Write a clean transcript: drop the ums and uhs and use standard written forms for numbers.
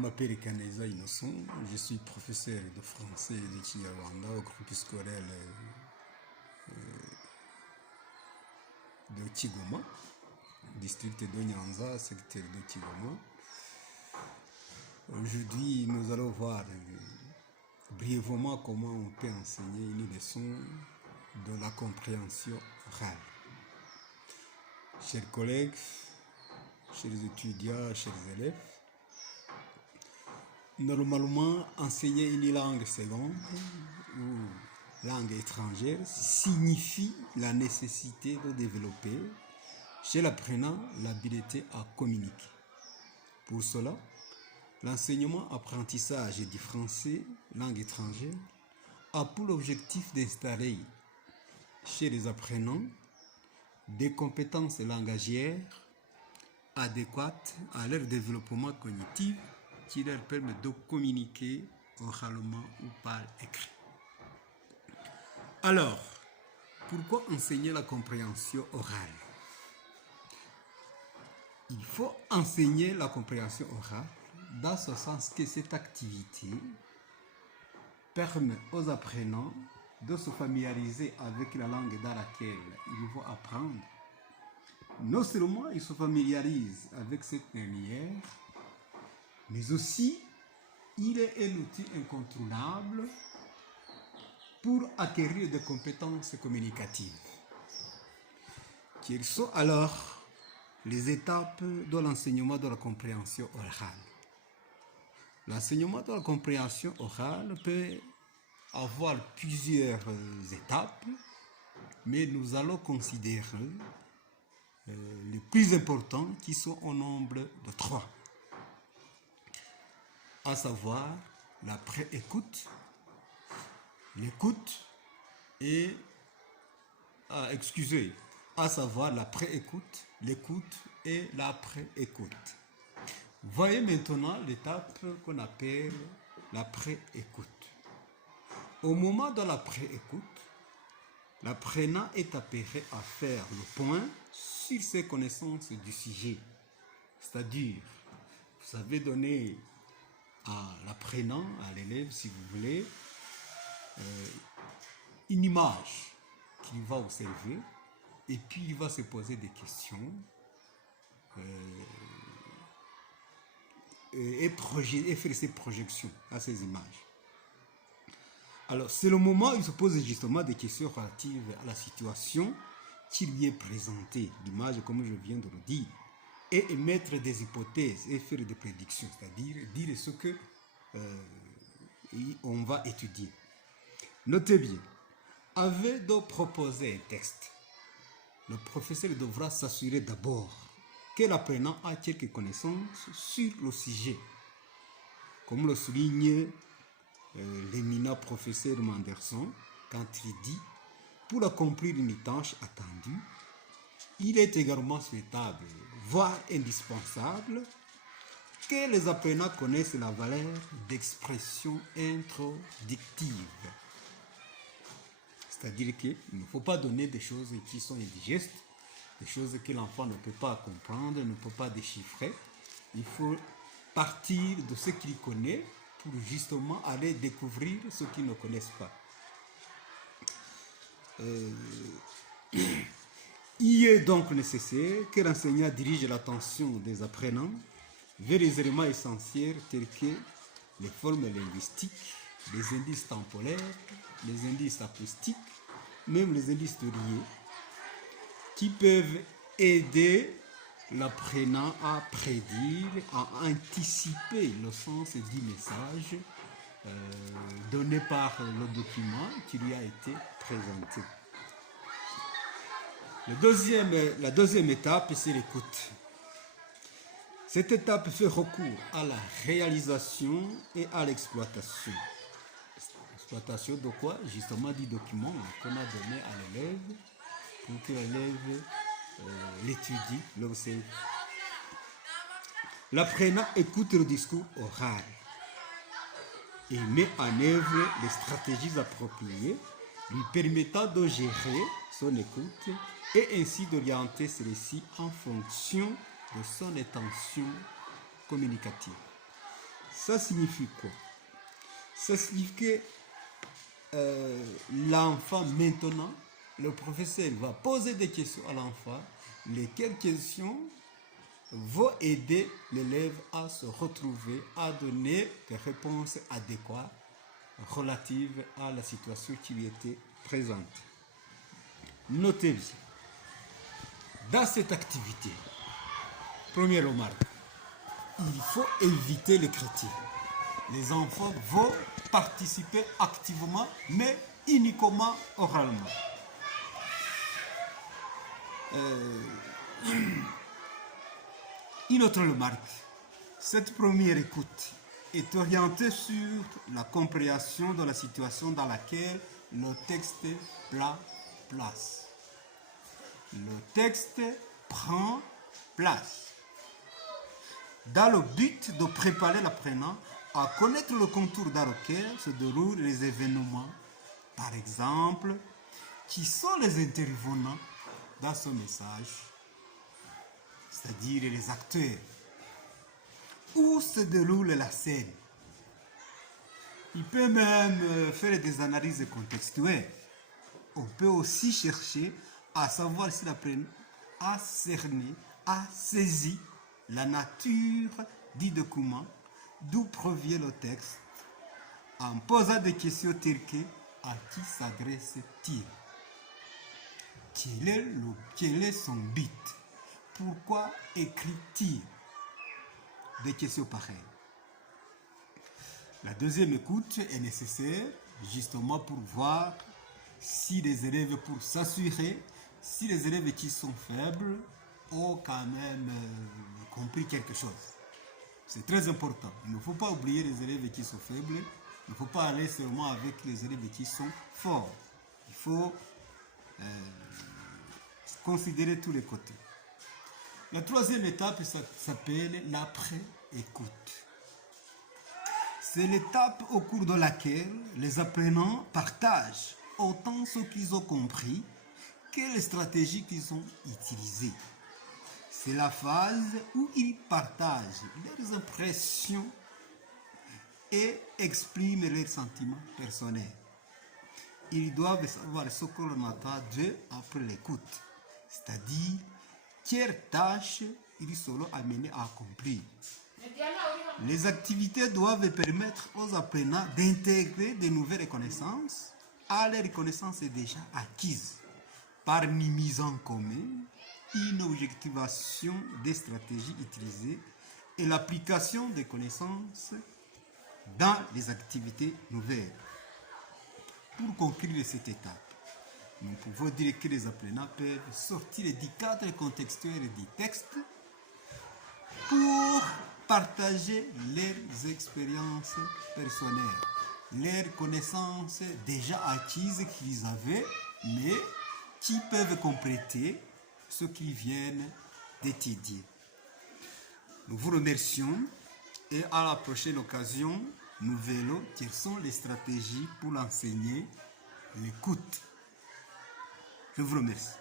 m'appelle Kaneza Innocent, je suis professeur de français et de Kinyarwanda au groupe scolaire de Kigoma, district de Nyanza, secteur de Kigoma. Aujourd'hui, nous allons voir brièvement comment on peut enseigner une leçon de la compréhension orale. Chers collègues, chers étudiants, chers élèves, normalement, enseigner une langue seconde ou langue étrangère signifie la nécessité de développer chez l'apprenant l'habileté à communiquer. Pour cela, l'enseignement-apprentissage du français, langue étrangère, a pour objectif d'installer chez les apprenants des compétences langagières adéquates à leur développement cognitif qui leur permettent de communiquer oralement ou par écrit. Alors, pourquoi enseigner la compréhension orale? Il faut enseigner la compréhension orale dans ce sens que cette activité permet aux apprenants de se familiariser avec la langue dans laquelle ils vont apprendre. Non seulement ils se familiarisent avec cette dernière, mais aussi il est un outil incontournable pour acquérir des compétences communicatives. Quelles sont alors les étapes de l'enseignement de la compréhension orale? L'enseignement de la compréhension orale peut avoir plusieurs étapes, mais nous allons considérer les plus importants qui sont au nombre de 3. À savoir la pré-écoute, l'écoute et à savoir la pré-écoute, l'écoute et l'après-écoute. Voyez maintenant l'étape qu'on appelle la pré-écoute. Au moment de la pré-écoute, l'apprenant est appelé à faire le point sur ses connaissances du sujet. C'est-à-dire, vous avez donné à l'apprenant, à l'élève, si vous voulez, une image qu'il va observer et puis il va se poser des questions et faire ses projections à ces images. Alors, c'est le moment où il se pose justement des questions relatives à la situation qui lui est présentée, l'image comme je viens de le dire, et émettre des hypothèses et faire des prédictions, c'est-à-dire dire ce que on va étudier. Notez bien, avant de proposer un texte, le professeur devra s'assurer d'abord que l'apprenant a quelques connaissances sur le sujet, comme le souligne l'éminent professeur Manderson quand il dit « Pour accomplir une tâche attendue, il est également souhaitable, voire indispensable, que les apprenants connaissent la valeur d'expression introductive. » C'est-à-dire qu'il ne faut pas donner des choses qui sont indigestes, des choses que l'enfant ne peut pas comprendre, ne peut pas déchiffrer. Il faut partir de ce qu'il connaît pour justement aller découvrir ce qu'ils ne connaissent pas. Il est donc nécessaire que l'enseignant dirige l'attention des apprenants vers les éléments essentiels tels que les formes linguistiques, les indices temporels, les indices acoustiques, même les indices de liés, qui peuvent aider l'apprenant à prédire, à anticiper le sens du message donné par le document qui lui a été présenté. La deuxième étape, c'est l'écoute. Cette étape fait recours à la réalisation et à l'exploitation. L'exploitation de quoi? Justement du document qu'on a donné à l'élève pour que l'élève l'étudie, l'observe. L'apprenant écoute le discours oral et met en œuvre les stratégies appropriées lui permettant de gérer son écoute et ainsi d'orienter celle-ci en fonction de son intention communicative. Ça signifie quoi? Ça signifie que l'enfant maintenant, le professeur va poser des questions à l'enfant, lesquelles questions vont aider l'élève à se retrouver, à donner des réponses adéquates relatives à la situation qui lui était présente. Notez bien, dans cette activité, première remarque, il faut éviter l'écriture. Les enfants vont participer activement, mais uniquement oralement. Une autre remarque, cette première écoute est orientée sur la compréhension de la situation dans laquelle le texte prend place. Le texte prend place. Dans le but de préparer l'apprenant à connaître le contour dans lequel se déroulent les événements, par exemple, qui sont les intervenants dans ce message, c'est-à-dire les acteurs, où se déroule la scène. Il peut même faire des analyses contextuelles. On peut aussi chercher à savoir si l'apprenant a cerné, a saisi la nature du document, d'où provient le texte, en posant des questions telles que à qui s'adresse-t-il? Quel est son but? Pourquoi écrit-il? Des questions pareilles. La deuxième écoute est nécessaire justement pour voir si les élèves, pour s'assurer si les élèves qui sont faibles ont quand même compris quelque chose. C'est très important. Il ne faut pas oublier les élèves qui sont faibles. Il ne faut pas aller seulement avec les élèves qui sont forts. Il faut considérer tous les côtés. La troisième étape s'appelle l'après-écoute. C'est l'étape au cours de laquelle les apprenants partagent autant ce qu'ils ont compris que les stratégies qu'ils ont utilisées. C'est la phase où ils partagent leurs impressions et expriment leurs sentiments personnels. Ils doivent savoir ce que l'on attend d'eux après l'écoute, c'est-à-dire quelles tâches ils seront amenés à accomplir. Les activités doivent permettre aux apprenants d'intégrer de nouvelles connaissances à leurs connaissances déjà acquises par une mise en commun, une objectivation des stratégies utilisées et l'application des connaissances dans les activités nouvelles. Pour conclure cette étape, nous pouvons dire que les apprenants peuvent sortir du cadre contextuel du texte pour partager leurs expériences personnelles, leurs connaissances déjà acquises qu'ils avaient, mais qui peuvent compléter ce qu'ils viennent d'étudier. Nous vous remercions et à la prochaine occasion, nous verrons quelles sont les stratégies pour enseigner l'écoute. Je vous remercie.